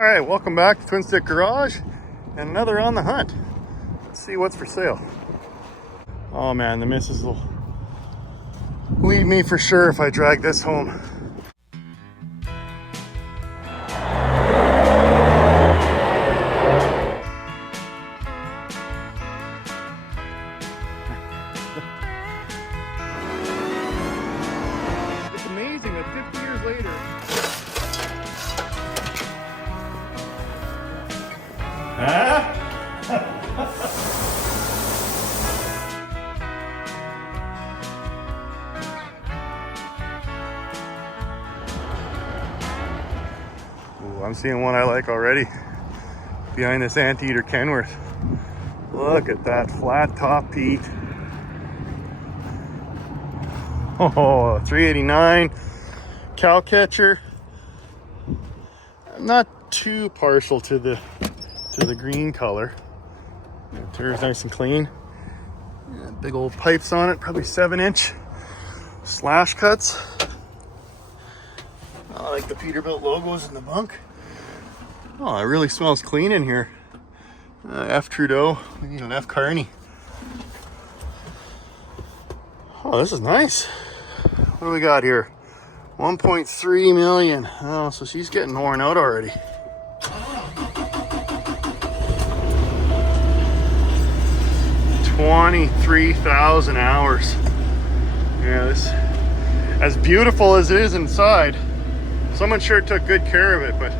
All right, welcome back to TwinStick Garage and another on the hunt. Let's see what's for sale. Oh man, the missus will leave me for sure if I drag this home. It's amazing that 50 years later, ooh, I'm seeing one I like already behind this anteater Kenworth. Look at that flat top Pete. Oh, 389 cow catcher. I'm not too partial to the green color. The interior's nice and clean. Yeah, big old pipes on it, probably 7-inch slash cuts. I like the Peterbilt logos in the bunk. Oh, it really smells clean in here. F Trudeau, we need an F Carney. Oh, this is nice. What do we got here? 1.3 million. Oh, so she's getting worn out already. $23,000 hours. Yeah, this, as beautiful as it is inside, someone sure took good care of it, but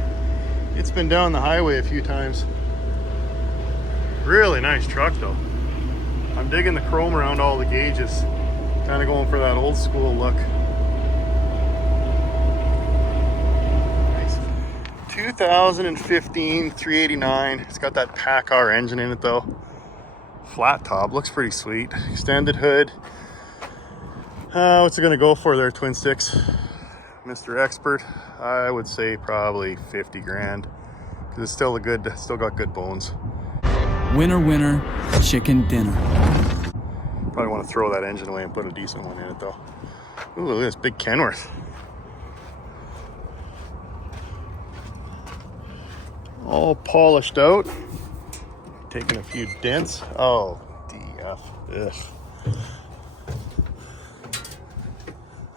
it's been down the highway a few times. Really nice truck though. I'm digging the chrome around all the gauges. Kind of going for that old school look. Nice. 2015 389. It's got that PACCAR engine in it though. Flat top, looks pretty sweet. Extended hood. What's it gonna go for there, Twin Sticks? Mr. Expert, I would say probably 50 grand. Cause it's still still got good bones. Winner, winner, chicken dinner. Probably want to throw that engine away and put a decent one in it though. Ooh, look at this big Kenworth. All polished out. Taking a few dents. Oh, DF. Ugh.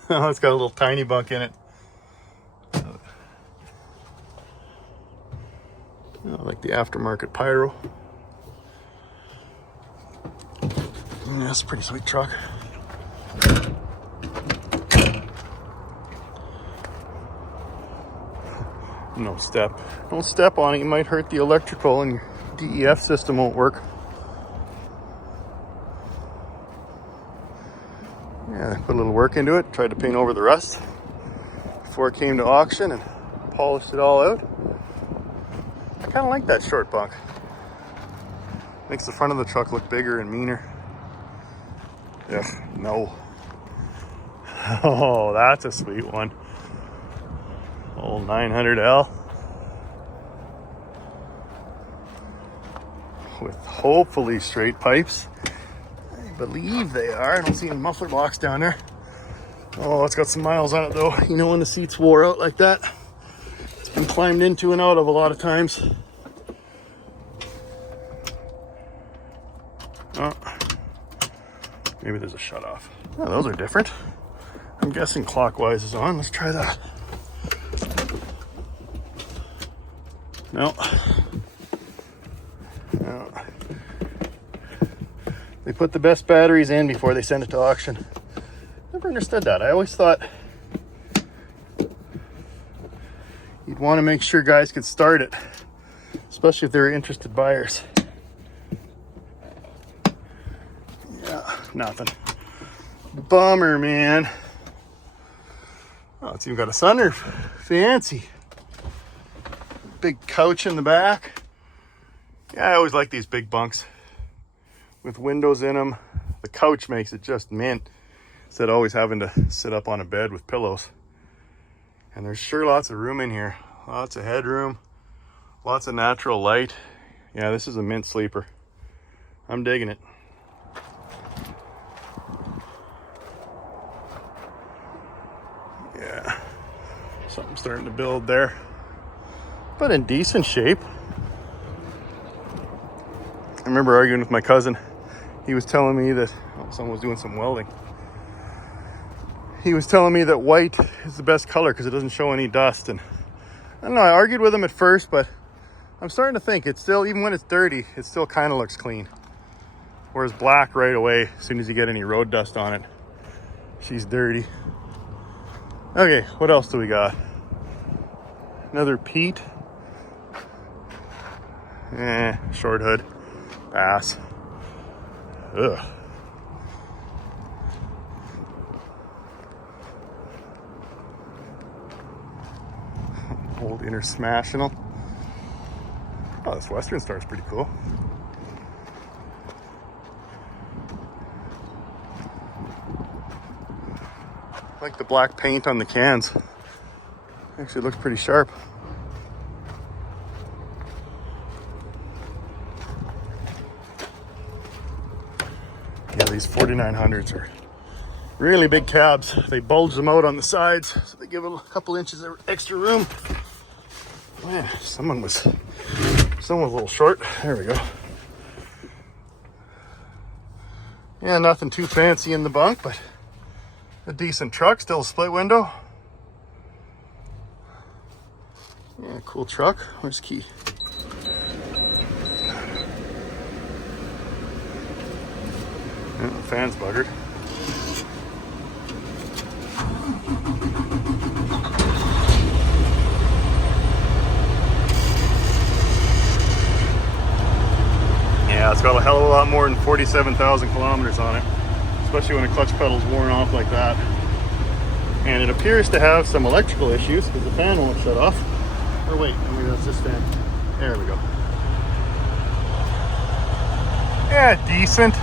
Oh, it's got a little tiny bunk in it. Oh, I like the aftermarket pyro. Yeah, that's a pretty sweet truck. No step. Don't step on it, you might hurt the electrical and your DEF system won't work. Yeah, put a little work into it, tried to paint over the rust before it came to auction and polished it all out. I kind of like that short bunk. Makes the front of the truck look bigger and meaner. Ugh, no. Oh, that's a sweet one. Old 900L. With hopefully straight pipes. I believe they are. I don't see any muffler box down there. Oh, it's got some miles on it though. You know when the seats wore out like that? It's been climbed into and out of a lot of times. Oh. Maybe there's a shut off. Oh, those are different. I'm guessing clockwise is on. Let's try that. No. No. They put the best batteries in before they send it to auction. Never understood that. I always thought you'd want to make sure guys could start it, especially if they were interested buyers. Yeah, nothing. Bummer, man. Oh, it's even got a sunroof. Fancy. Big couch in the back. Yeah, I always like these big bunks with windows in them. The couch makes it just mint instead of always having to sit up on a bed with pillows. And there's sure lots of room in here. Lots of headroom. Lots of natural light. Yeah, this is a mint sleeper. I'm digging it. Yeah, something starting to build there. but in decent shape. I remember arguing with my cousin. He was telling me that someone was doing some welding. He was telling me that white is the best color because it doesn't show any dust. And I don't know, I argued with him at first, but I'm starting to think it's still, even when it's dirty, it still kind of looks clean. Whereas black right away, as soon as you get any road dust on it, she's dirty. Okay, what else do we got? Another Pete. Short hood. Pass. Ugh. Old Intersmational. Oh, this Western Star's pretty cool. I like the black paint on the cans. Actually looks pretty sharp. Yeah, these 4900s are really big cabs. They bulge them out on the sides, so they give them a couple inches of extra room. Man, someone was a little short. There we go. Yeah, nothing too fancy in the bunk, but a decent truck. Still a split window. Yeah, cool truck. Where's the key? Yeah, the fan's buggered. Yeah, it's got a hell of a lot more than 47,000 kilometers on it, especially when a clutch pedal's worn off like that. And it appears to have some electrical issues because the fan won't shut off. Or wait, maybe that's this fan. There we go. Yeah, decent.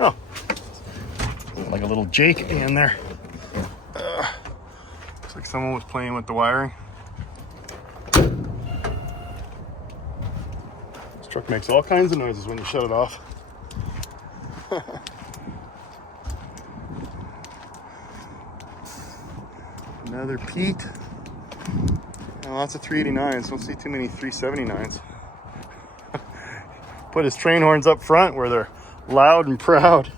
Oh, like a little Jake in there. Looks like someone was playing with the wiring. This truck makes all kinds of noises when you shut it off. Another Pete. Lots of 389s. Don't see too many 379s. Put his train horns up front where they're loud and proud.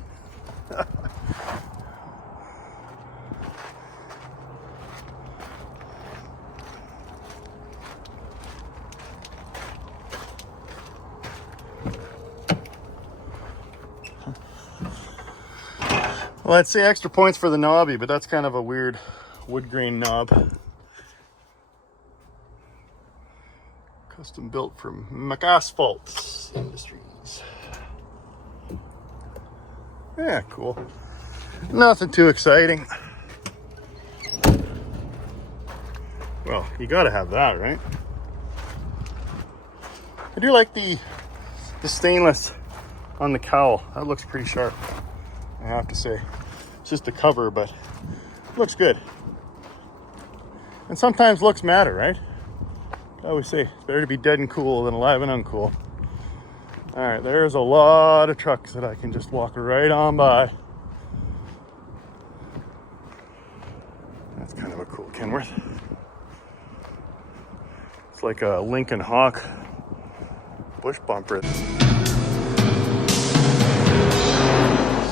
Well, I'd say extra points for the knobby, but that's kind of a weird wood grain knob. Custom built from McAsphalt Industries. Yeah, cool. Nothing too exciting. Well, you gotta have that, right? I do like the stainless on the cowl. That looks pretty sharp, I have to say. It's just a cover, but it looks good. And sometimes looks matter, right? I always say it's better to be dead and cool than alive and uncool. All right, there's a lot of trucks that I can just walk right on by. That's kind of a cool Kenworth. It's like a Lincoln Hawk bush bumper.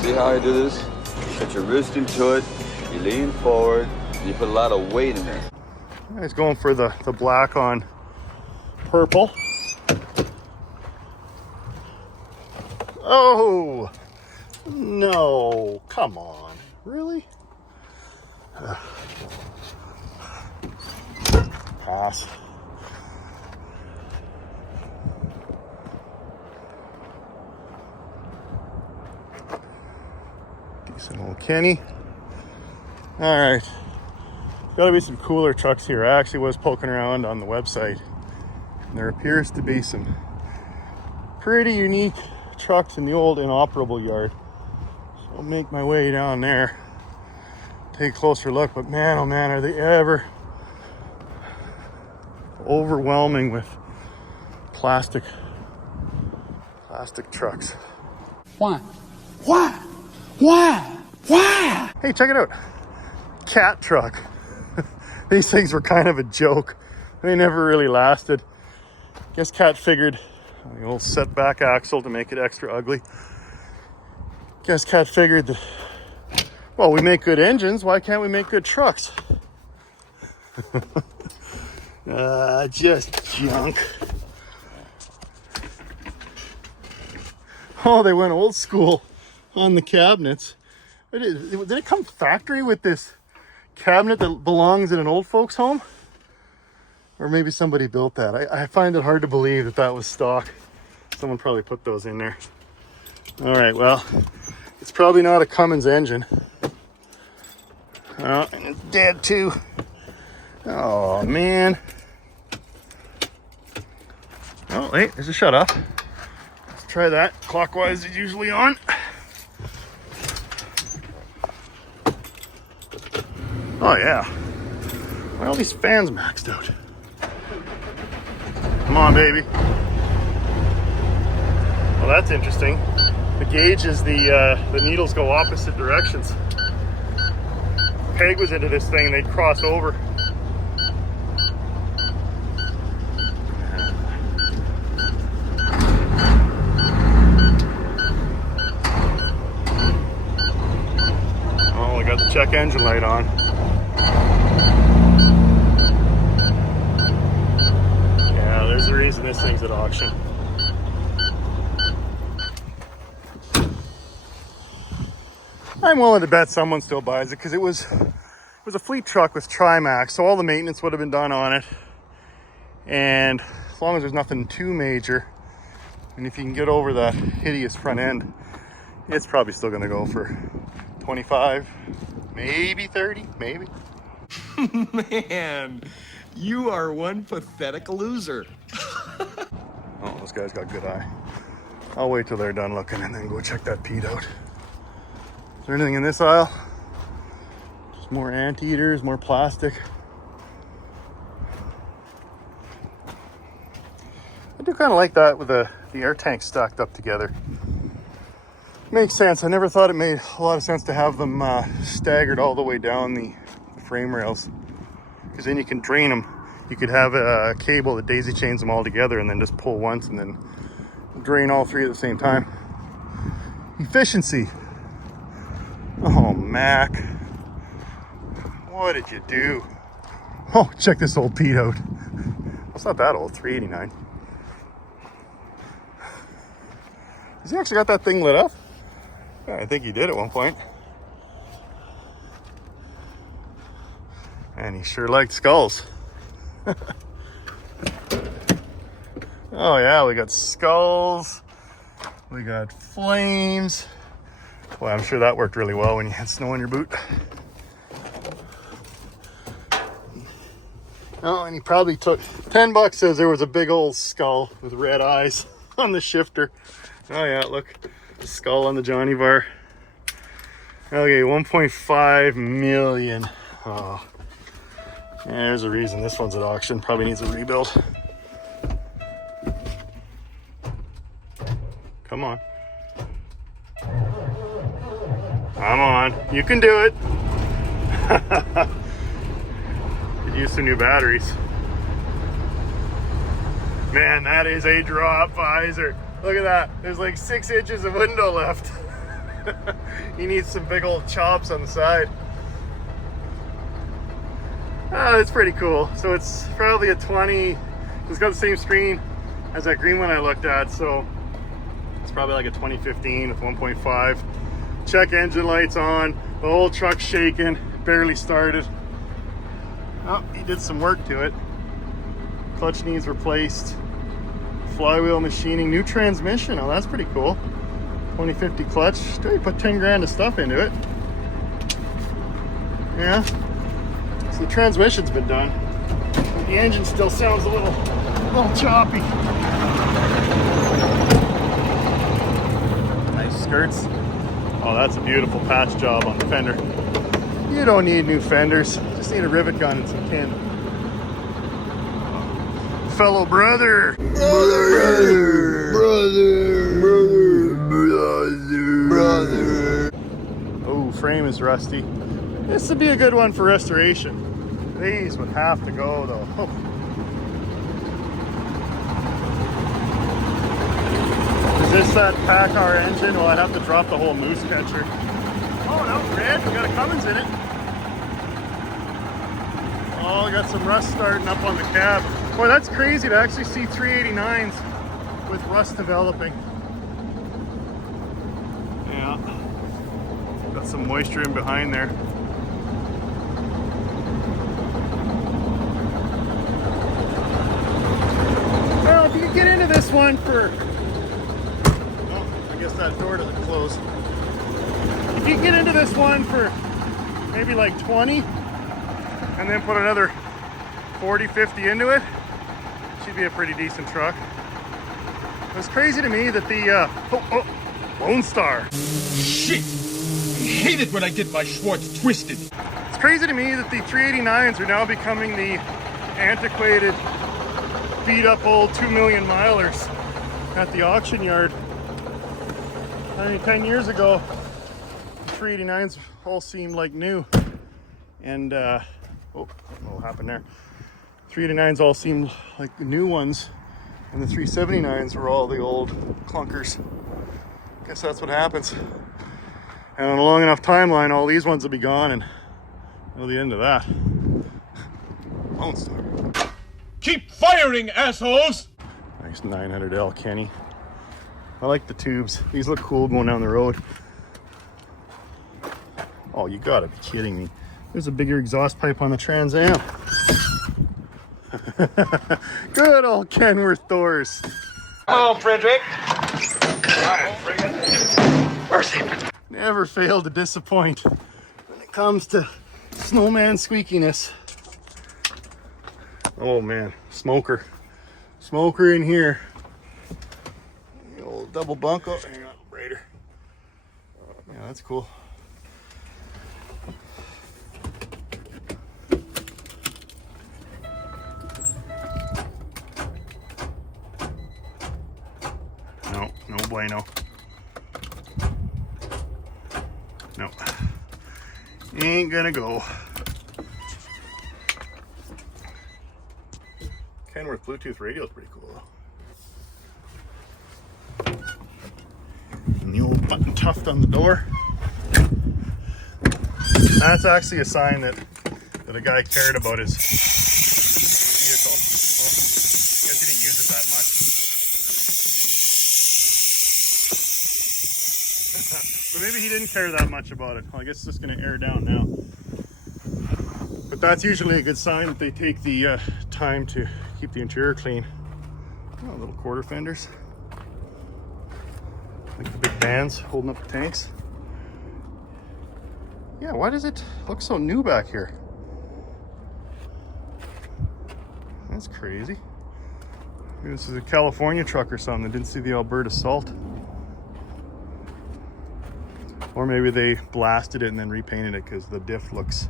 See how I do this? You put your wrist into it, you lean forward, and you put a lot of weight in there. He's going for the black on purple. Oh, no, come on, really? Pass. Decent old Kenny. All right. Got to be some cooler trucks here. I actually was poking around on the website, and there appears to be some pretty unique trucks in the old inoperable yard. So I'll make my way down there, take a closer look. But man, oh man, are they ever overwhelming with plastic trucks. Why? Hey, check it out. cat truck. These things were kind of a joke. They never really lasted. Guess Cat figured the old setback axle to make it extra ugly. Guess Cat figured that, well, we make good engines, why can't we make good trucks? Just junk. Oh, they went old school on the cabinets. Did it come factory with this cabinet that belongs in an old folks home? Or maybe somebody built that. I find it hard to believe that that was stock. Someone probably put those in there. All right, well, it's probably not a Cummins engine. Oh, and it's dead too. Oh, man. Oh, wait, there's a shut off. Let's try that. Clockwise is usually on. Oh, yeah. Why are all these fans maxed out? Come on, baby. Well, that's interesting. The gauge is the needles go opposite directions. Peg was into this thing and they'd cross over. Oh, we got the check engine light on. Yeah, there's the reason this thing's at auction. I'm willing to bet someone still buys it because it was a fleet truck with Trimax, so all the maintenance would have been done on it. And as long as there's nothing too major, and if you can get over that hideous front end, it's probably still going to go for 25, maybe 30, maybe. Man, you are one pathetic loser. Oh, this guy's got a good eye. I'll wait till they're done looking and then go check that Pete out. Is there anything in this aisle? Just more anteaters, more plastic. I do kind of like that with the air tanks stacked up together. Makes sense. I never thought it made a lot of sense to have them staggered all the way down the frame rails, because then you can drain them. You could have a cable that daisy chains them all together and then just pull once and then drain all three at the same time. Efficiency. Oh, Mac. What did you do? Oh, check this old Pete out. It's not that old, 389. Has he actually got that thing lit up? Yeah, I think he did at one point. And he sure liked skulls. Oh yeah, we got skulls. We got flames. Boy, I'm sure that worked really well when you had snow on your boot. Oh, and he probably took $10. Says there was a big old skull with red eyes on the shifter. Oh yeah, look, the skull on the Johnny bar. Okay, 1.5 million. Oh, yeah, there's a reason this one's at auction. Probably needs a rebuild. Come on. Come on, you can do it. Could use some new batteries. Man, that is a drop visor. Look at that. There's like 6 inches of window left. He needs some big old chops on the side. Oh, it's pretty cool. So it's probably a 20. It's got the same screen as that green one I looked at. So it's probably like a 2015 with 1.5. Check engine lights on. The whole truck's shaking. Barely started. Oh, he did some work to it. Clutch needs replaced. Flywheel machining. New transmission. Oh, that's pretty cool. 2050 clutch. Dude, he put 10 grand of stuff into it. Yeah. So the transmission's been done. The engine still sounds a little choppy. Nice skirts. Oh, that's a beautiful patch job on the fender. You don't need new fenders. Just need a rivet gun and some tin. Fellow brother. Brother. Oh, frame is rusty. This would be a good one for restoration. These would have to go though. Oh. Is this that Packard engine? Well, I'd have to drop the whole moose catcher. Oh no, red, we got a Cummins in it. Oh, I got some rust starting up on the cab. Boy, that's crazy to actually see 389s with rust developing. Yeah, got some moisture in behind there. Well, if you could get into this one for, oh, I guess that door doesn't close. If you can get into this one for maybe like 20 and then put another 40, 50 into it, should be a pretty decent truck. It's crazy to me that the, Lone Star. Shit! I hate it when I get my Schwartz twisted. It's crazy to me that the 389s are now becoming the antiquated, beat up old 2 million milers at the auction yard. I mean, 10 years ago, 389s all seemed like new. And, oh, I don't know what happened there. 389s all seemed like the new ones, and the 379s were all the old clunkers. Guess that's what happens. And on a long enough timeline, all these ones will be gone, and that'll be the end of that. Lone Star. Keep firing, assholes! Nice 900L Kenny. I like the tubes. These look cool going down the road. Oh, you gotta be kidding me. There's a bigger exhaust pipe on the Trans Am. Good old Kenworth doors. Oh, Frederick. Alright, bring it. Mercy. Never fail to disappoint when it comes to snowman squeakiness. Oh man, smoker. Smoker in here. The old double bunk. Oh, hang on, Raider. Yeah, that's cool. No, no bueno. No. Ain't gonna go. Kenworth Bluetooth radio is pretty cool though. And the old button tuft on the door. That's actually a sign that a guy cared about his vehicle. Well, I guess he didn't use it that much. So maybe he didn't care that much about it. Well, I guess it's just gonna air down now. But that's usually a good sign that they take the time to keep the interior clean. Oh, little quarter fenders. Like the big bands holding up the tanks. Yeah, why does it look so new back here? That's crazy. Maybe this is a California truck or something that didn't see the Alberta salt. Or maybe they blasted it and then repainted it because the diff looks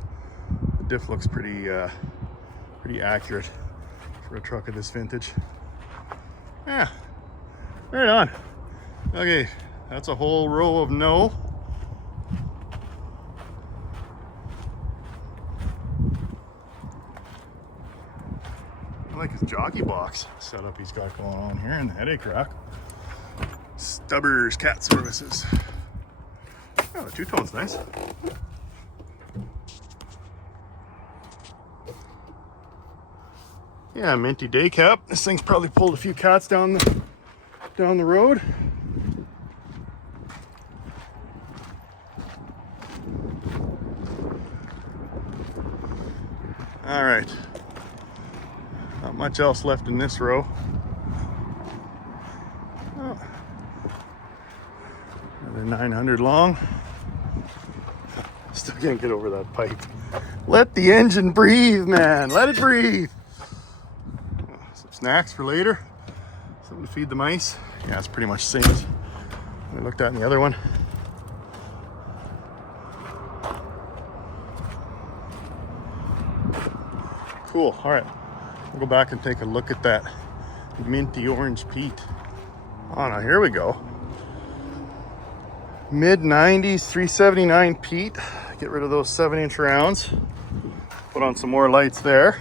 pretty pretty accurate for a truck of this vintage. Yeah, right on. Okay, that's a whole row of no. I like his jockey box setup he's got going on here in the headache rack. Stubbers Cat Services. Oh, the two-tone's nice. Yeah, minty day cap. This thing's probably pulled a few cats down the road. All right. Not much else left in this row. Oh. Another 900 long. Still can't get over that pipe. Let the engine breathe, man. Let it breathe. Some snacks for later. Something to feed the mice. Yeah, it's pretty much the same as I looked at in the other one. Cool. All right. We'll go back and take a look at that minty orange peat. Oh, now here we go. Mid 90s 379 peat. get rid of those 7-inch rounds. Put on some more lights there.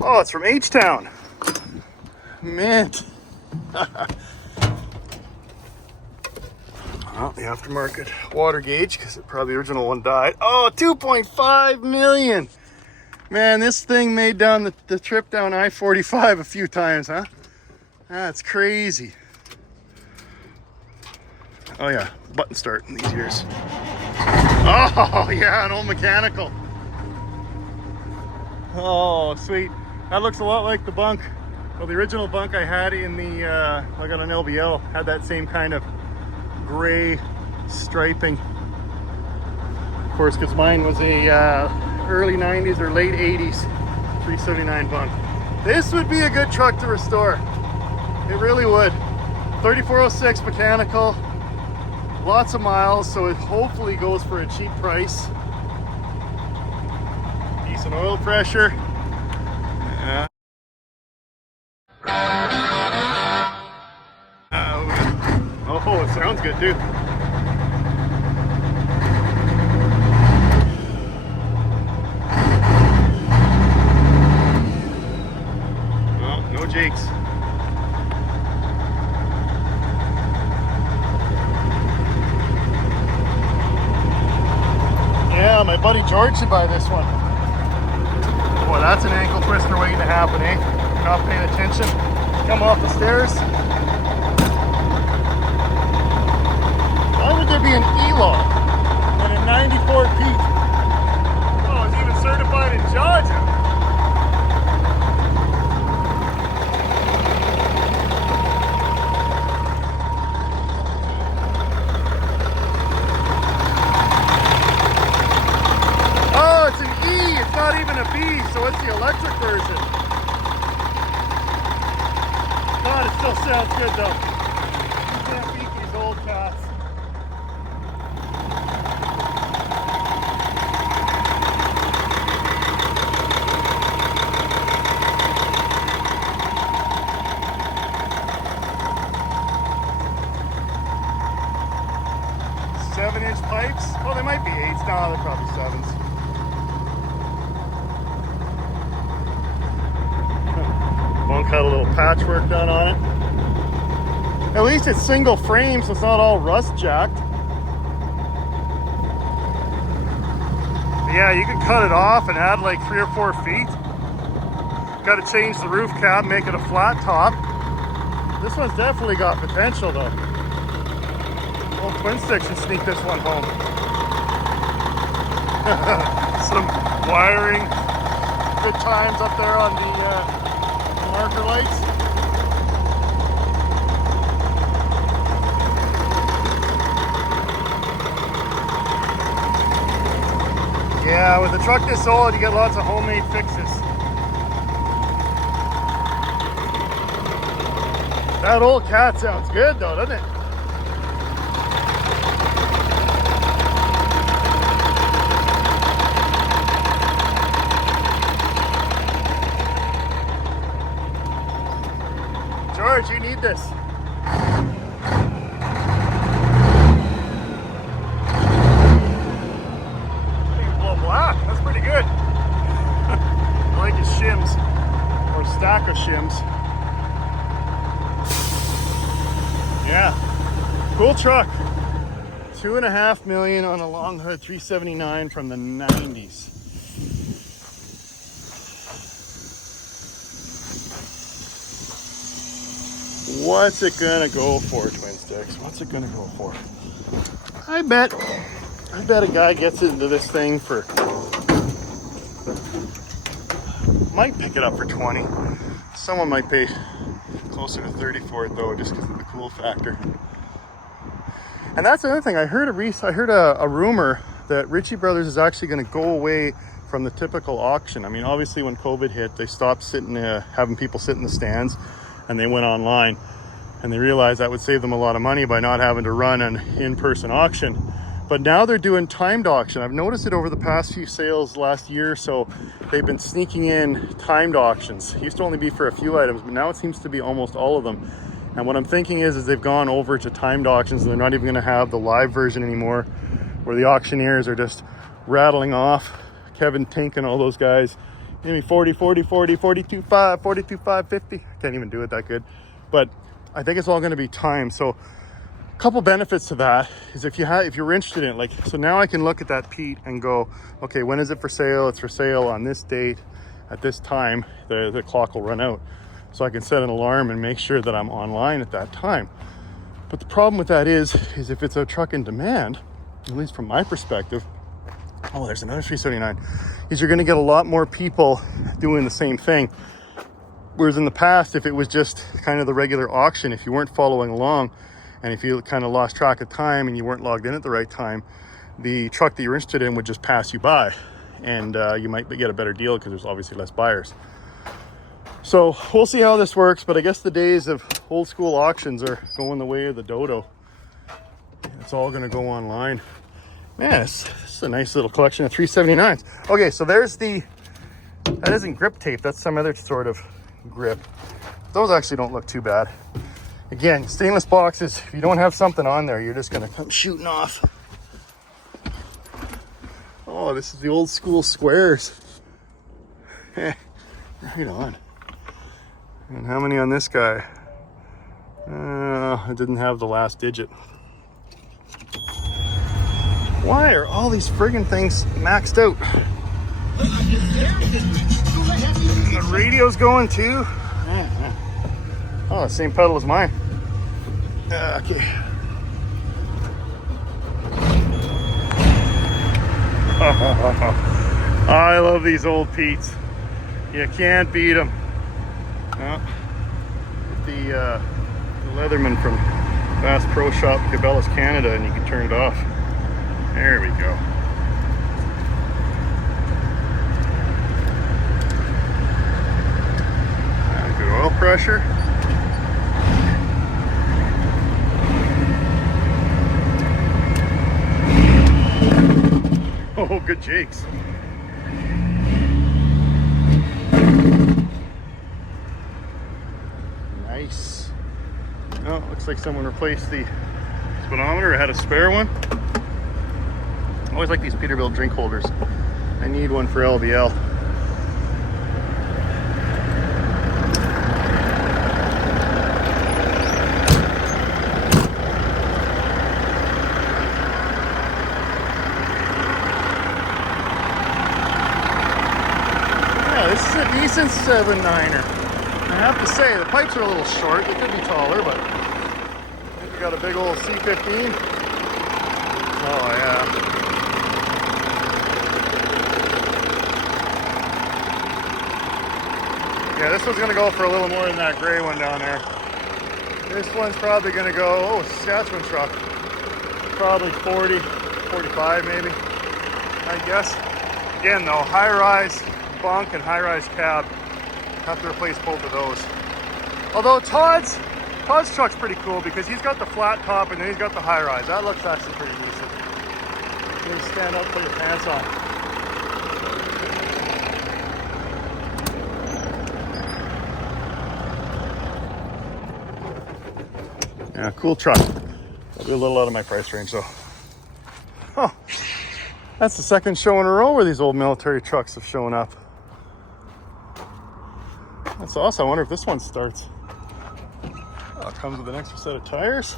Oh, it's from H-Town. Mint. Well, the aftermarket water gauge, because probably the original one died. Oh, 2.5 million. Man, this thing made down the trip down I-45 a few times, huh? That's crazy. Oh yeah, button start in these years. Oh yeah, an old mechanical. Oh, sweet. That looks a lot like the bunk. Well, the original bunk I had in the, I got an LBL, had that same kind of gray striping. Of course, because mine was a early 90s or late 80s 379 bunk. This would be a good truck to restore. It really would. 3406 mechanical, lots of miles, so it hopefully goes for a cheap price. Decent oil pressure. Oh, it sounds good too. Well, no jakes. Yeah, my buddy George should buy this one. Boy, that's an ankle twister waiting to happen, eh? You're not paying attention. Come off the stairs. Why would there be an E-Log and a 94 Pete? Oh, it's even certified in Georgia. Oh, it's an E, it's not even a B, so it's the electric version. God, it still sounds good though. You can't beat these old cats. Pipes? Well, they might be 8s now, they're probably 7s. Bunk had a little patchwork done on it. At least it's single frame, so it's not all rust jacked. But yeah, you can cut it off and add like 3 or 4 feet. Got to change the roof cab, make it a flat top. This one's definitely got potential though. Old TwinStick should sneak this one home. Some wiring, good times up there on the marker lights. Yeah, with a truck this old, you get lots of homemade fixes. That old cat sounds good though, doesn't it? George, you need this. Well, black, that's pretty good. I like his shims, or stack of shims. Yeah, cool truck. 2.5 million on a long hood 379 from the 90s. What's it gonna go for, TwinSticks? What's it gonna go for? I bet a guy gets into this thing for, might pick it up for 20. Someone might pay closer to 30 for it though, just because of the cool factor. And that's another thing. I heard a rumor that Ritchie Brothers is actually going to go away from the typical auction. I mean, obviously when COVID hit, they stopped having people sit in the stands, and they went online, and they realized that would save them a lot of money by not having to run an in-person auction. But now they're doing timed auction. I've noticed it over the past few sales last year or so. They've been sneaking in timed auctions. It used to only be for a few items, but now it seems to be almost all of them. And what I'm thinking is they've gone over to timed auctions, and they're not even going to have the live version anymore. where the auctioneers are just rattling off. Kevin Tink and all those guys, give me 40, 40, 40, 42.5, 42.5, 50. Can't even do it that good, but I think it's all going to be time. So a couple benefits to that is if you're interested in it, like, so now I can look at that Pete and go, okay, when is it for sale? It's for sale on this date at this time. The clock will run out, so I can set an alarm and make sure that I'm online at that time. But the problem with that is if it's a truck in demand, at least from my perspective, oh, there's another 379, is you're going to get a lot more people doing the same thing. Whereas in the past, if it was just kind of the regular auction, if you weren't following along and if you kind of lost track of time and you weren't logged in at the right time, the truck that you're interested in would just pass you by, and you might get a better deal because there's obviously less buyers. So we'll see how this works, but I guess the days of old school auctions are going the way of the dodo. It's all going to go online. Man, this is a nice little collection of 379s. Okay, so there's that isn't grip tape. That's some other sort of grip. Those actually don't look too bad. Again, stainless boxes, if you don't have something on there, you're just going to come shooting off. Oh, this is the old school squares. Right on. And how many on this guy? It didn't have the last digit. Why are all these friggin' things maxed out? The radio's going too. Oh, same pedal as mine. Okay. I love these old Pete's. You can't beat them. The Leatherman from Bass Pro Shop, Cabela's, Canada, and you can turn it off. There we go. Good oil pressure. Oh, good jakes. Nice. Oh, looks like someone replaced the speedometer. I had a spare one. I always like these Peterbilt drink holders. I need one for LBL. Yeah, this is a decent 7.9er. I have to say, the pipes are a little short. They could be taller, but I think we got a big old C15. Oh, yeah. Yeah, this one's gonna go for a little more than that gray one down there. This one's probably gonna go, oh, Saskatchewan truck. Probably 40, 45 maybe, I guess. Again though, high-rise bunk and high-rise cab. Have to replace both of those. Although Todd's truck's pretty cool because he's got the flat top and then he's got the high-rise. That looks actually pretty decent. You can stand up, put your pants on. Yeah, cool truck. Probably a little out of my price range though. Oh, that's the second show in a row where these old military trucks have shown up. That's awesome. I wonder if this one starts. Oh, it comes with an extra set of tires.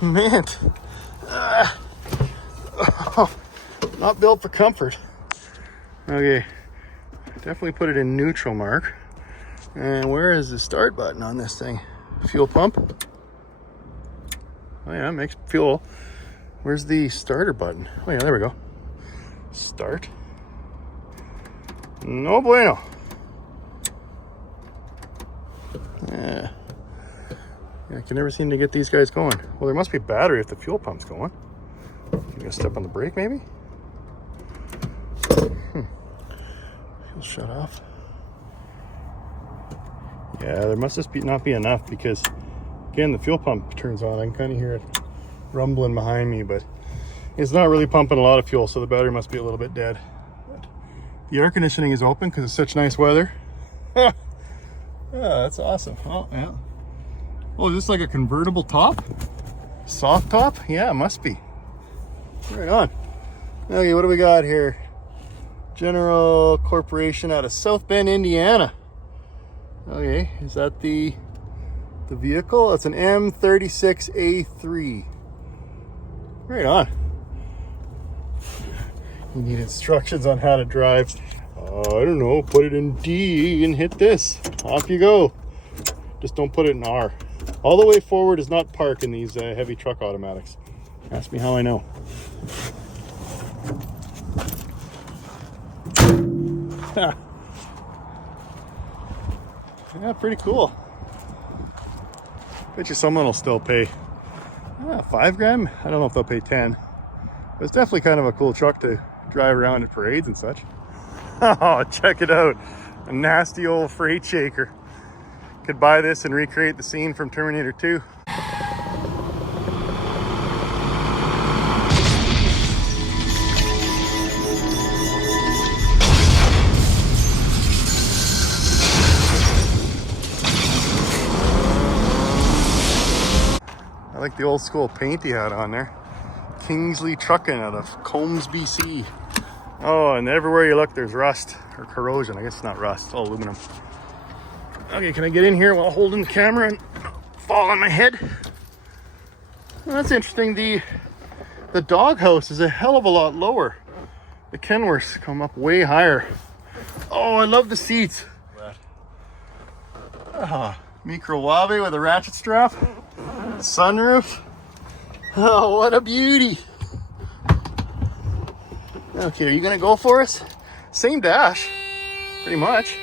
Man, not built for comfort. Okay, definitely put it in neutral, Mark. And where is the start button on this thing? Fuel pump. Oh yeah, it makes fuel. Where's the starter button? Oh yeah, there we go. Start. No bueno. Yeah. I can never seem to get these guys going. Well, there must be a battery if the fuel pump's going. You gonna step on the brake maybe? Fuel shut off. Yeah, there must just not be enough because again, the fuel pump turns on. I can kind of hear it rumbling behind me, but it's not really pumping a lot of fuel, so the battery must be a little bit dead. But the air conditioning is open because it's such nice weather. Yeah, that's awesome. Oh, yeah. Oh, is this like a convertible top? Soft top? Yeah, it must be. Right on. Okay, what do we got here? General Corporation out of South Bend, Indiana. Okay, is that the vehicle? It's an M36A3. Right on. You need instructions on how to drive. I don't know, put it in D and hit this. Off you go. Just don't put it in R. All the way forward is not park in these heavy truck automatics. Ask me how I know. Yeah, pretty cool. Bet you someone will still pay $5,000. I don't know if they'll pay 10. But it's definitely kind of a cool truck to drive around at parades and such. Oh, check it out. A nasty old freight shaker. Could buy this and recreate the scene from Terminator 2. I like the old school paint he had on there. Kingsley Trucking out of Combs, BC. Oh, and everywhere you look, there's rust or corrosion. I guess it's not rust, it's all aluminum. Okay, can I get in here while holding the camera and fall on my head? Well, that's interesting. The doghouse is a hell of a lot lower. The Kenworths come up way higher. Oh, I love the seats. Micro Wabe with a ratchet strap. Sunroof. Oh, what a beauty. Okay, are you gonna go for us? Same dash, pretty much.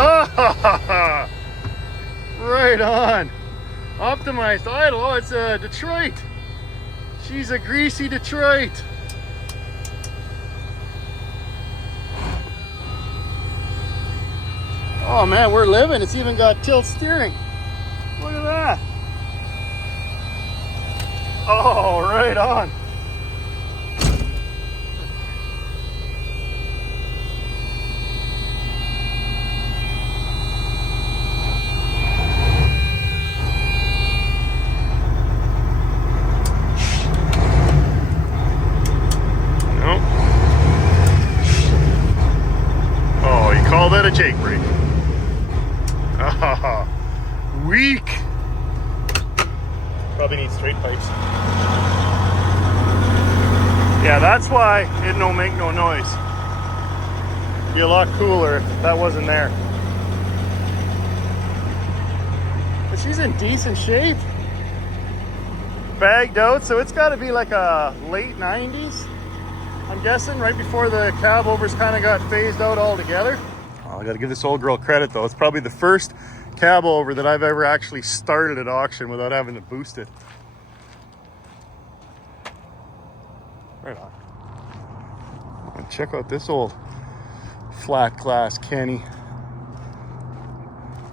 Oh, right on. Optimized idle. Oh, it's a Detroit. She's a greasy Detroit. Oh man, we're living. It's even got tilt steering. Look at that. Oh, right on. Nope. Oh, you call that a Jake brake? Ah, weak. Probably need straight pipes. Yeah, that's why it don't make no noise. It'd be a lot cooler if that wasn't there. But she's in decent shape. Bagged out, so it's got to be like a late 90s. I'm guessing right before the cab overs kind of got phased out altogether. Oh, I got to give this old girl credit though. It's probably the first cab over that I've ever actually started at auction without having to boost it. Right on. And check out this old flat glass Kenny.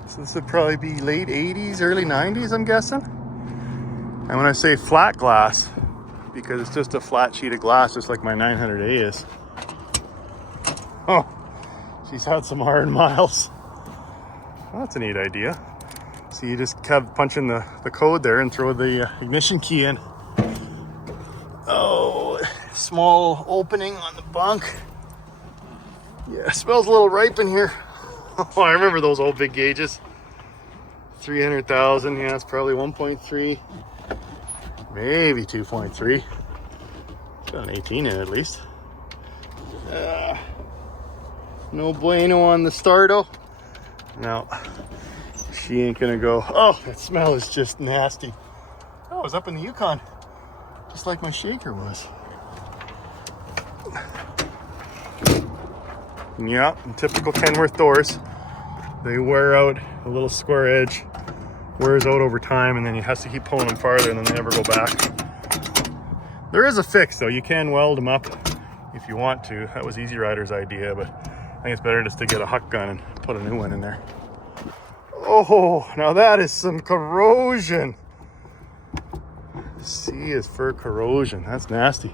So this would probably be late 80s, early 90s, I'm guessing. And when I say flat glass, because it's just a flat sheet of glass, just like my 900A is. Oh, she's had some hard miles. Well, that's a neat idea. So you just punch in the code there and throw the ignition key in. Oh, small opening on the bunk. Yeah, it smells a little ripe in here. Oh, I remember those old big gauges. 300,000, yeah, it's probably 1.3. Maybe 2.3. It's got an 18 in it at least. No bueno on the starto. No, she ain't gonna go. Oh, that smell is just nasty. Oh, I was up in the Yukon, just like my shaker was. Yeah, typical Kenworth doors. They wear out, a little square edge wears out over time, and then you have to keep pulling them farther, and then they never go back. There is a fix though. You can weld them up if you want to. That was Easy Rider's idea, but I think it's better just to get a huck gun and put a new one in there. Oh, now that is some corrosion. C is for corrosion. That's nasty.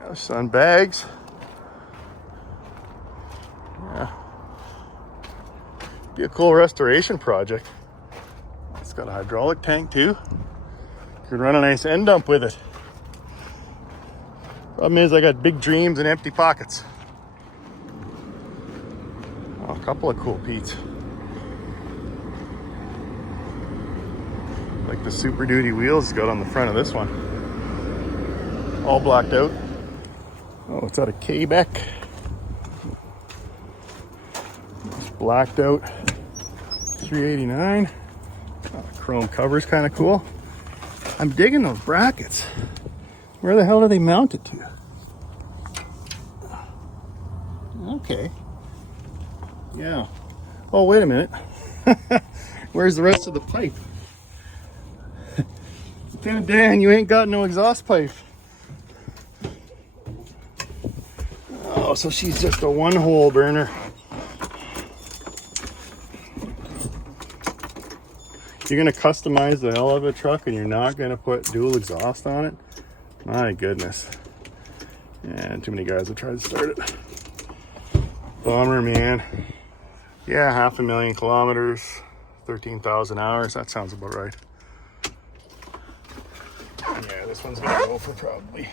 Now sun bags. Yeah. Be a cool restoration project. Let's got a hydraulic tank too. You could run a nice end dump with it. Problem is I got big dreams and empty pockets. Oh, a couple of cool Pete's. Like the Super Duty wheels it's got on the front of this one. All blacked out. Oh, it's out of Quebec. It's blacked out. 389. Oh, chrome cover's kind of cool. I'm digging those brackets. Where the hell are they mounted to? Okay. Yeah. Oh, wait a minute. Where's the rest of the pipe? Lieutenant Dan, you ain't got no exhaust pipe. Oh, so she's just a one-hole burner. You're gonna customize the hell of a truck and you're not gonna put dual exhaust on it? My goodness. Yeah, too many guys have tried to start it. Bummer, man. Yeah, 500,000 kilometers, 13,000 hours. That sounds about right. Yeah, this one's gonna go for probably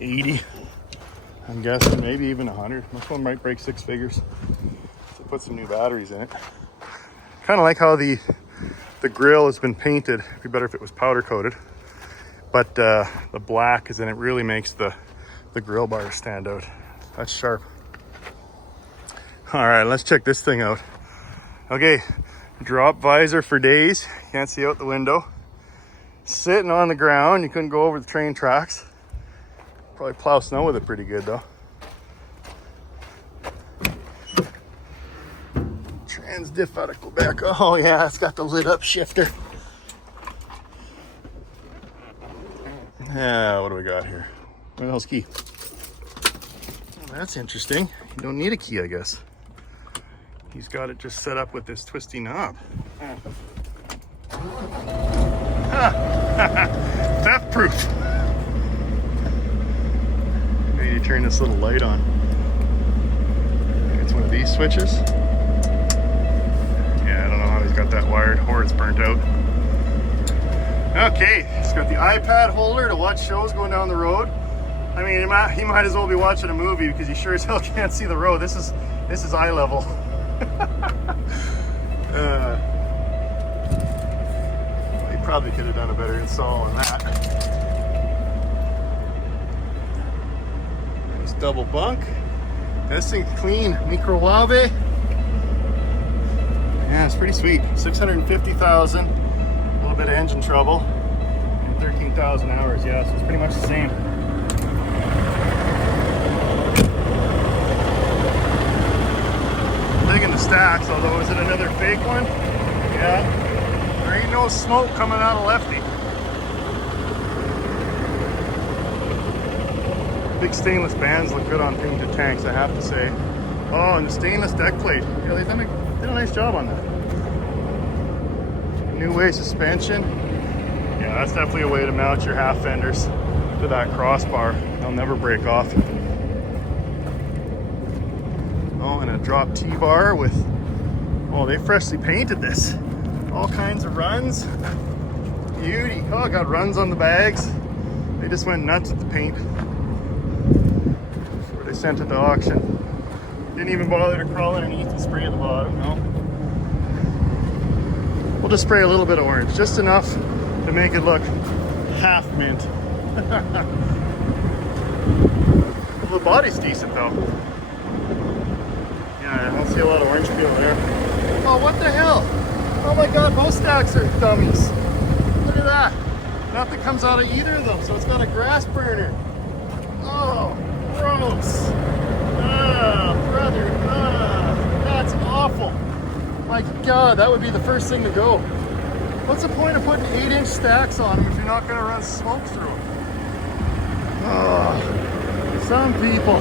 80. I'm guessing maybe even 100. This one might break 6 figures. So put some new batteries in it. Kind of like how the grill has been painted. It'd be better if it was powder coated. But the black is in it really makes the grill bar stand out. That's sharp. All right, let's check this thing out. Okay, drop visor for days. Can't see out the window. Sitting on the ground. You couldn't go over the train tracks. Probably plow snow with it pretty good though. Trans diff out of Quebec. Oh yeah, it's got the lit up shifter. Yeah, what do we got here? What the hell's key? Oh, that's interesting. You don't need a key, I guess. He's got it just set up with this twisty knob. Theft proof. Maybe you turn this little light on. It's one of these switches. Yeah, I don't know how he's got that wired or it's burnt out. Okay, it's got the iPad holder to watch shows going down the road. I mean, he might as well be watching a movie because he sure as hell can't see the road. This is eye level. He probably could have done a better install on that. Nice double bunk. This thing's clean, microwave. Yeah, it's pretty sweet. 650,000. A little bit of engine trouble. And 13,000 hours. Yeah, so it's pretty much the same. Digging the stacks, although is it another fake one? Yeah. There ain't no smoke coming out of Lefty. Big stainless bands look good on painted tanks, I have to say. Oh, and the stainless deck plate. Yeah, they did a nice job on that. New way suspension. Yeah, that's definitely a way to mount your half fenders to that crossbar. They'll never break off. Oh, and a drop T-bar with, oh, they freshly painted this. All kinds of runs. Beauty. Oh, got runs on the bags. They just went nuts with the paint before they sent it to auction. Didn't even bother to crawl underneath and spray at the bottom, no. We'll just spray a little bit of orange, just enough to make it look half mint. Well, the body's decent though. Yeah, I don't see a lot of orange peel there. Oh, what the hell? Oh my god, both stacks are dummies. Look at that. Nothing comes out of either of them, so it's got a grass burner. Oh, gross. Ah, brother. Ah, that's awful. My god, that would be the first thing to go. What's the point of putting 8-inch stacks on them if you're not going to run smoke through them? Oh, some people.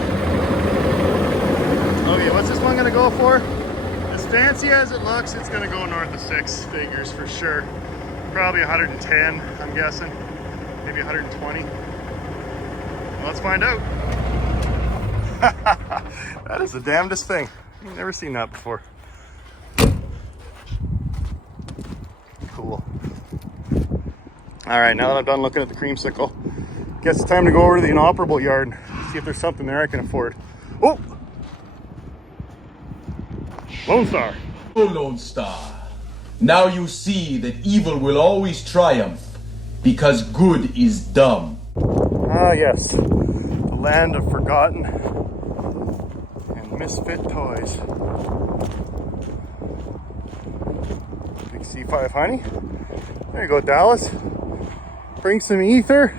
Okay, what's this one going to go for? As fancy as it looks, it's going to go north of 6 figures for sure. Probably 110, I'm guessing. Maybe 120. Let's find out. That is the damnedest thing. I've never seen that before. Cool. All right, now that I'm done looking at the creamsicle, guess it's time to go over to the inoperable yard and see if there's something there I can afford. Oh! Lone Star. Oh, Lone Star. Now you see that evil will always triumph because good is dumb. Ah, yes. The land of forgotten and misfit toys. Big C5 honey. There you go, Dallas. Bring some ether,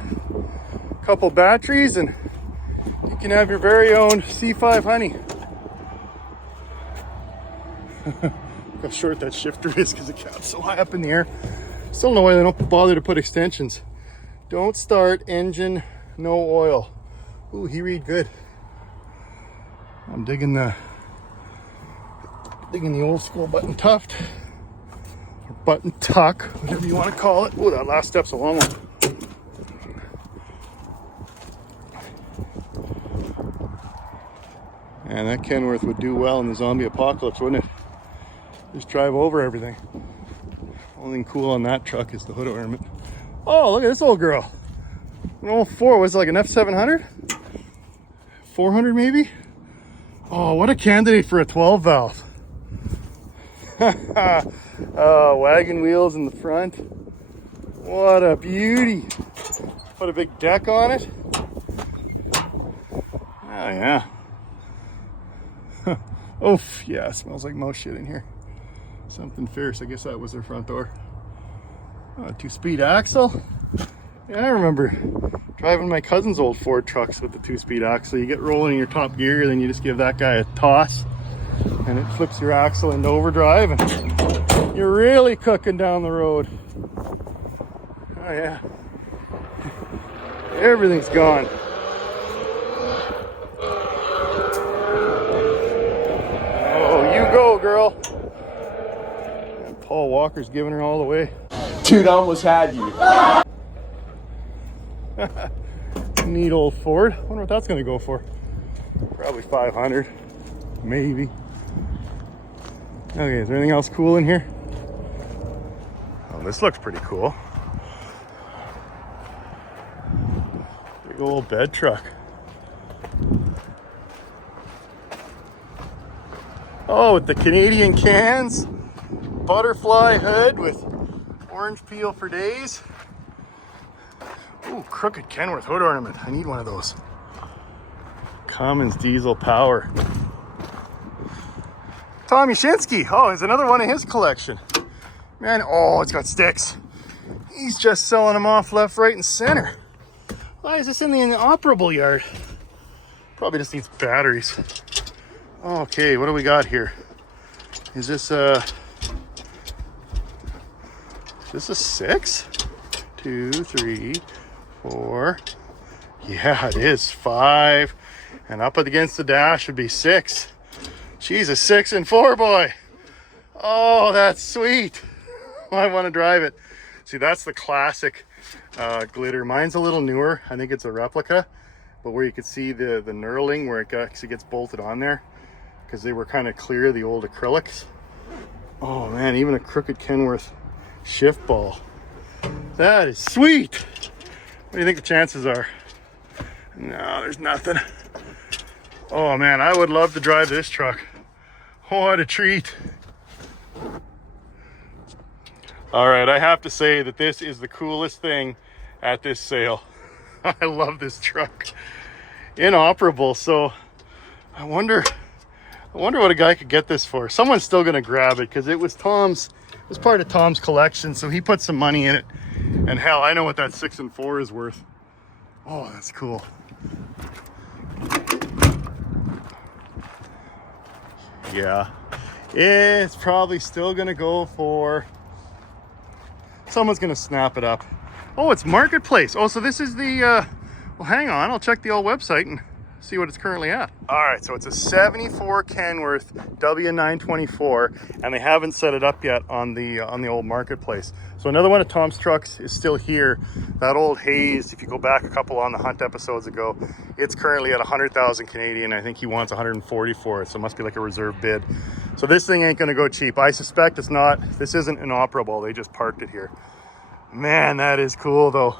a couple batteries, and you can have your very own C5 honey. Look how short that shifter is because the cab's so high up in the air. Still don't know why they don't bother to put extensions. Don't start, engine, no oil. Ooh, he read good. I'm digging the old school button tuft, or button tuck, whatever you want to call it. Ooh, that last step's a long one. And that Kenworth would do well in the zombie apocalypse, wouldn't it? Just drive over everything. Only thing cool on that truck is the hood ornament. Oh, look at this old girl. An old Ford, was it like an F700? 400 maybe? Oh, what a candidate for a 12 valve. Wagon wheels in the front. What a beauty. Put a big deck on it. Oh yeah. Oof, yeah, it smells like mouse shit in here. Something fierce. I guess that was their front door. Oh, 2-speed axle. Yeah, I remember driving my cousin's old Ford trucks with the 2-speed axle. You get rolling in your top gear, then you just give that guy a toss, and it flips your axle into overdrive, and you're really cooking down the road. Oh yeah. Everything's gone. Oh, you go, girl. And Paul Walker's giving her all the way. Dude, I almost had you. Neat old Ford. Wonder what that's gonna go for. Probably 500, maybe. Okay, is there anything else cool in here? Oh, this looks pretty cool. Big old bed truck. Oh, with the Canadian cans, butterfly hood with orange peel for days. Ooh, crooked Kenworth hood ornament. I need one of those. Cummins diesel power. Tommy Shinsky. Oh, there's another one in his collection. Man, oh, it's got sticks. He's just selling them off left, right, and center. Why is this in the inoperable yard? Probably just needs batteries. Okay, what do we got here? Is this a 6? 2, 3, 4. Yeah, it is 5. And up against the dash would be 6. She's a 6 and 4 boy. Oh, that's sweet. I want to drive it. See, that's the classic glitter. Mine's a little newer. I think it's a replica, but where you could see the knurling where it actually gets bolted on there, because they were kind of clear, the old acrylics. Oh man, even a crooked Kenworth shift ball. That is sweet. What do you think the chances are? No, there's nothing. Oh man, I would love to drive this truck. What a treat. All right, I have to say that this is the coolest thing at this sale. I love this truck. Inoperable, so I wonder what a guy could get this for. Someone's still gonna grab it because it was part of Tom's collection, so he put some money in it. And hell, I know what that 6 and 4 is worth. Oh, that's cool. Yeah, it's probably still gonna go for, someone's gonna snap it up. Oh, it's Marketplace. Oh, so this is the well, hang on, I'll check the old website and see what it's currently at. All right, so it's a 74 Kenworth W924, and they haven't set it up yet on the old Marketplace. So another one of Tom's trucks is still here. That old Hayes, if you go back a couple on the hunt episodes ago, it's currently at 100,000 Canadian. I think he wants 140 for it, so it must be like a reserve bid. So this thing ain't gonna go cheap. I suspect it's not. This isn't inoperable. They just parked it here. Man, that is cool though.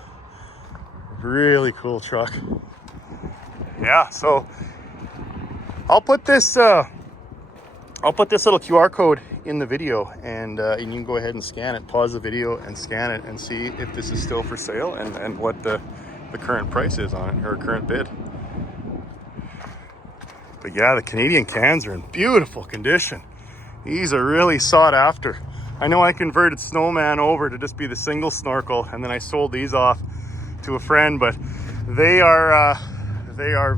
Really cool truck. Yeah, so I'll put this little QR code in the video, and you can go ahead and scan it, pause the video and scan it and see if this is still for sale and what the current price is on it, or current bid. But yeah, the Canadian cans are in beautiful condition. These are really sought after. I know I converted Snowman over to just be the single snorkel, and then I sold these off to a friend, but they are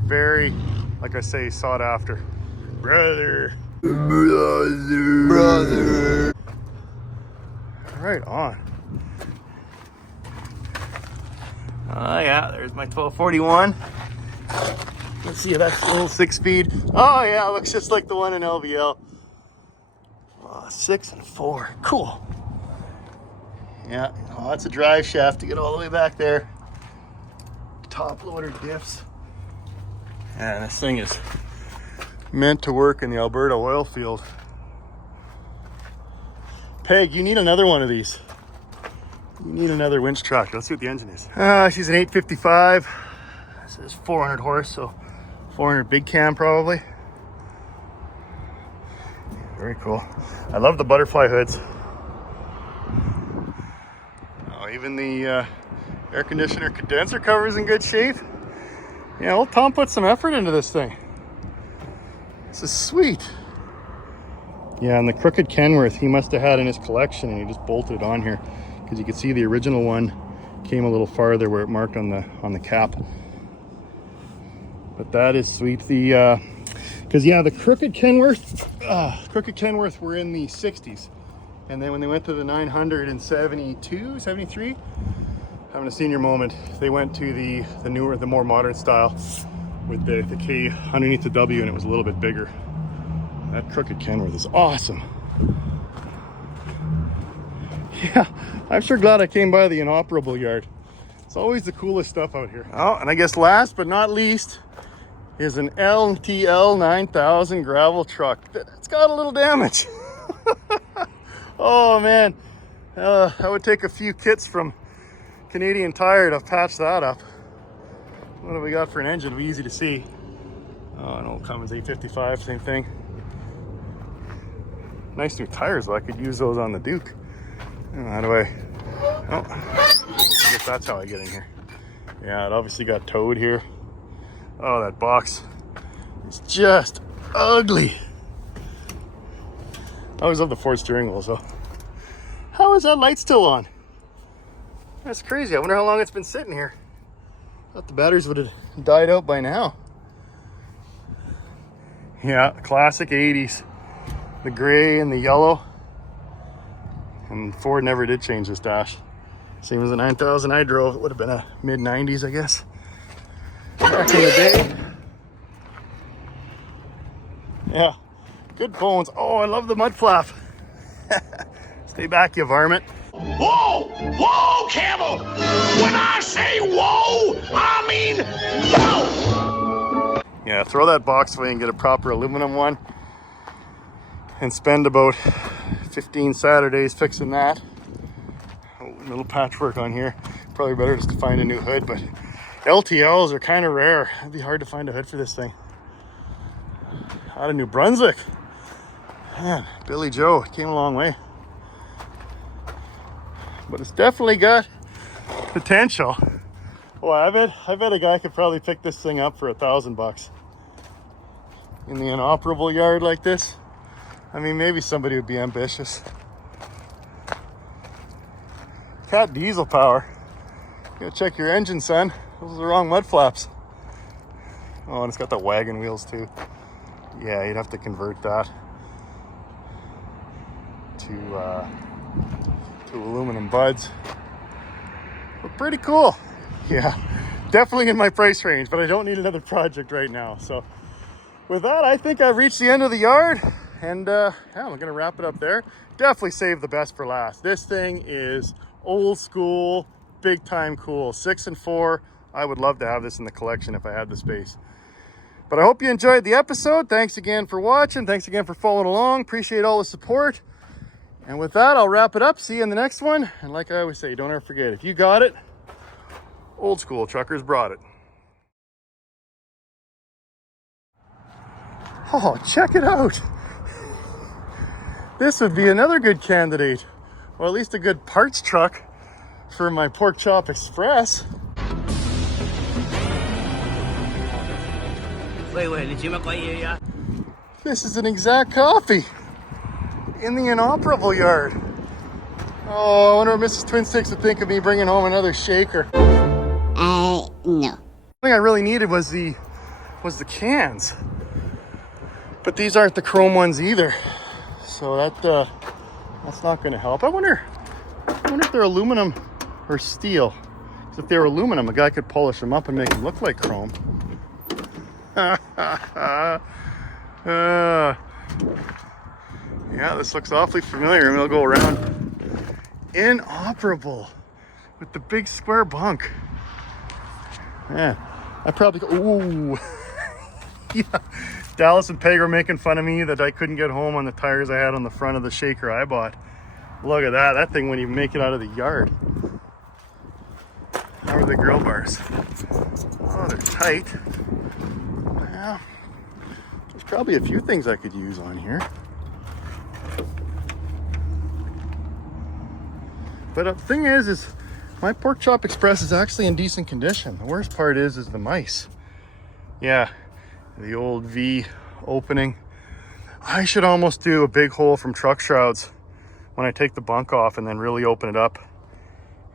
very, like I say, sought after. Brother. Right on. Oh yeah, there's my 1241. Let's see if that's a little 6-speed. Oh yeah, it looks just like the one in LVL. 6 and 4, cool. Yeah, oh, that's a drive shaft to get all the way back there. Top loader diffs. And this thing is meant to work in the Alberta oil field. Peg, you need another one of these. You need another winch truck. Let's see what the engine is. She's an 855. This is 400 horse, so 400 big cam probably. Very cool. I love the butterfly hoods. Oh, even the air conditioner condenser cover is in good shape. Yeah, old Tom put some effort into this thing. This is sweet. Yeah, and the crooked Kenworth he must have had in his collection, and he just bolted it on here, because you can see the original one came a little farther where it marked on the cap. But that is sweet. The because yeah, the crooked Kenworth were in the 60s, and then when they went to the 972, 73, having a senior moment, they went to the newer, the more modern style with the K underneath the W, and it was a little bit bigger. That crooked Kenworth is awesome. Yeah, I'm sure glad I came by the inoperable yard. It's always the coolest stuff out here. Oh, and I guess last but not least is an LTL9000 gravel truck. It's got a little damage. Oh man, that would take a few kits from Canadian Tire to patch that up. What have we got for an engine? It'll be easy to see. Oh, an old Cummins 855, same thing. Nice new tires though. I could use those on the Duke. How do I? Oh, I guess that's how I get in here. Yeah, it obviously got towed here. Oh, that box is just ugly. I always love the Ford steering wheel, so. How is that light still on? That's crazy. I wonder how long it's been sitting here. Thought the batteries would have died out by now. Yeah, classic 80s. The gray and the yellow. And Ford never did change this dash. Same as the 9000 I drove. It would have been a mid-90s, I guess. Back in the day. Yeah, good bones. Oh, I love the mud flap. Stay back, you varmint. Whoa! Whoa, Campbell! When I say whoa, I mean whoa! Yeah, throw that box away and get a proper aluminum one. And spend about 15 Saturdays fixing that. Oh, a little patchwork on here. Probably better just to find a new hood, but LTLs are kind of rare. It'd be hard to find a hood for this thing. Out of New Brunswick. Man, Billy Joe, it came a long way. But it's definitely got potential. Well, I bet a guy could probably pick this thing up for $1,000 in the inoperable yard like this. I mean, maybe somebody would be ambitious. Cat diesel power. You gotta check your engine, son. Those are the wrong mud flaps. Oh, and it's got the wagon wheels too. Yeah, you'd have to convert that to aluminum buds. But pretty cool. Yeah, definitely in my price range, but I don't need another project right now. So with that, I think I've reached the end of the yard, and yeah, I'm gonna wrap it up there. Definitely save the best for last. This thing is old school, big time cool. 6 and 4. I would love to have this in the collection if I had the space. But I hope you enjoyed the episode. Thanks again for watching. Thanks again for following along. Appreciate all the support. And with that, I'll wrap it up. See you in the next one. And like I always say, don't ever forget, if you got it, old school truckers brought it. Oh, check it out. This would be another good candidate, or at least a good parts truck for my Pork Chop Express. This is an exact copy in the inoperable yard. Oh, I wonder what Mrs. TwinSticks would think of me bringing home another shaker. No. The thing I really needed was the cans, but these aren't the chrome ones either, so that's not going to help. I wonder if they're aluminum or steel. Because if they were aluminum, a guy could polish them up and make them look like chrome. Yeah, this looks awfully familiar. And we'll go around. Inoperable with the big square bunk. Yeah, I probably go, ooh. Yeah, Dallas and Peg were making fun of me that I couldn't get home on the tires I had on the front of the shaker I bought. Look at that. That thing wouldn't even make it out of the yard. How are the grill bars? Oh, they're tight. Yeah, there's probably a few things I could use on here. But the thing is my Pork Chop Express is actually in decent condition. The worst part is the mice. Yeah, the old V opening. I should almost do a big hole from truck shrouds when I take the bunk off and then really open it up.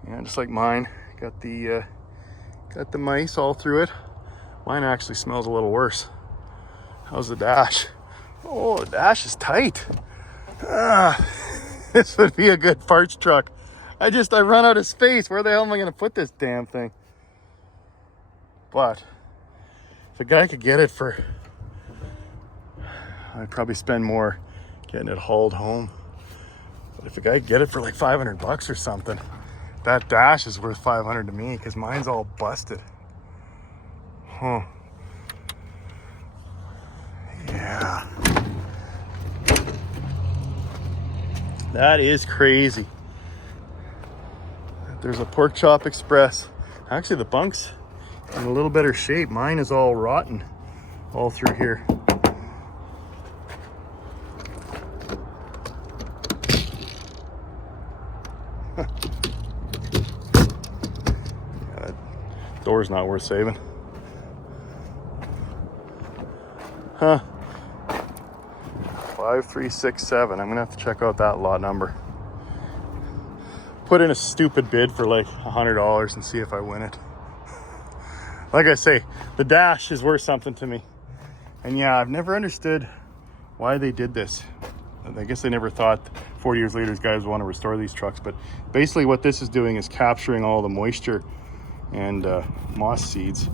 Yeah, just like mine. Got the mice all through it. Mine actually smells a little worse. How's the dash? Oh, the dash is tight. This would be a good parts truck. I run out of space. Where the hell am I gonna put this damn thing? But if a guy could get it for, I'd probably spend more getting it hauled home. But if a guy could get it for like $500 or something, that dash is worth $500 to me because mine's all busted. Huh. Yeah. That is crazy. There's a Pork Chop Express. Actually, the bunk's in a little better shape. Mine is all rotten all through here. That door's not worth saving. Huh. 5367. I'm gonna have to check out that lot number. Put in a stupid bid for like $100 and see if I win it. Like I say, the dash is worth something to me. And yeah, I've never understood why they did this. I guess they never thought 40 years later guys want to restore these trucks. But basically what this is doing is capturing all the moisture and moss seeds.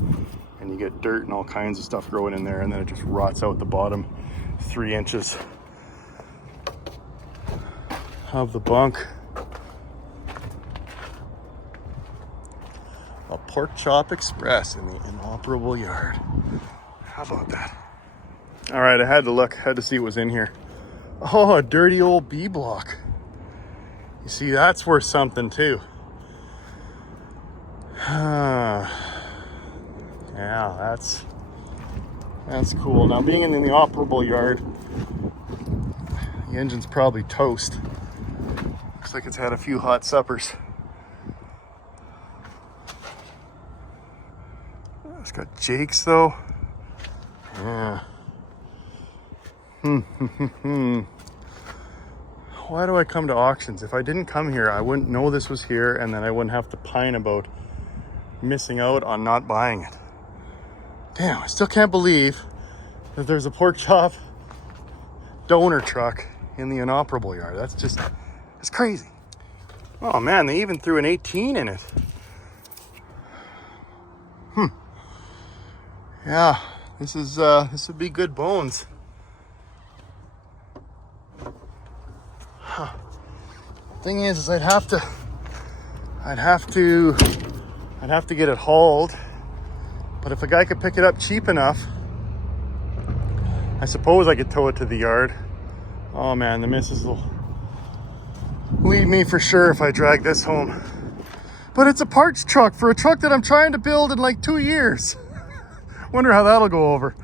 And you get dirt and all kinds of stuff growing in there. And then it just rots out the bottom 3 inches of the bunk. A Pork Chop Express in the inoperable yard. How about that? All right, I had to look, had to see what was in here. Oh, a dirty old B block. You see, that's worth something too. Yeah, that's cool. Now, being in the operable yard, the engine's probably toast. Looks like it's had a few hot suppers. It's got Jake's though. Yeah. Why do I come to auctions? If I didn't come here, I wouldn't know this was here, and then I wouldn't have to pine about missing out on not buying it. Damn, I still can't believe that there's a Pork Chop donor truck in the inoperable yard. It's crazy. Oh man, they even threw an 18 in it. Yeah, this would be good bones. Huh. Thing is I'd have to get it hauled. But if a guy could pick it up cheap enough, I suppose I could tow it to the yard. Oh man, the missus will leave me for sure if I drag this home. But it's a parts truck for a truck that I'm trying to build in like 2 years. Wonder how that'll go over.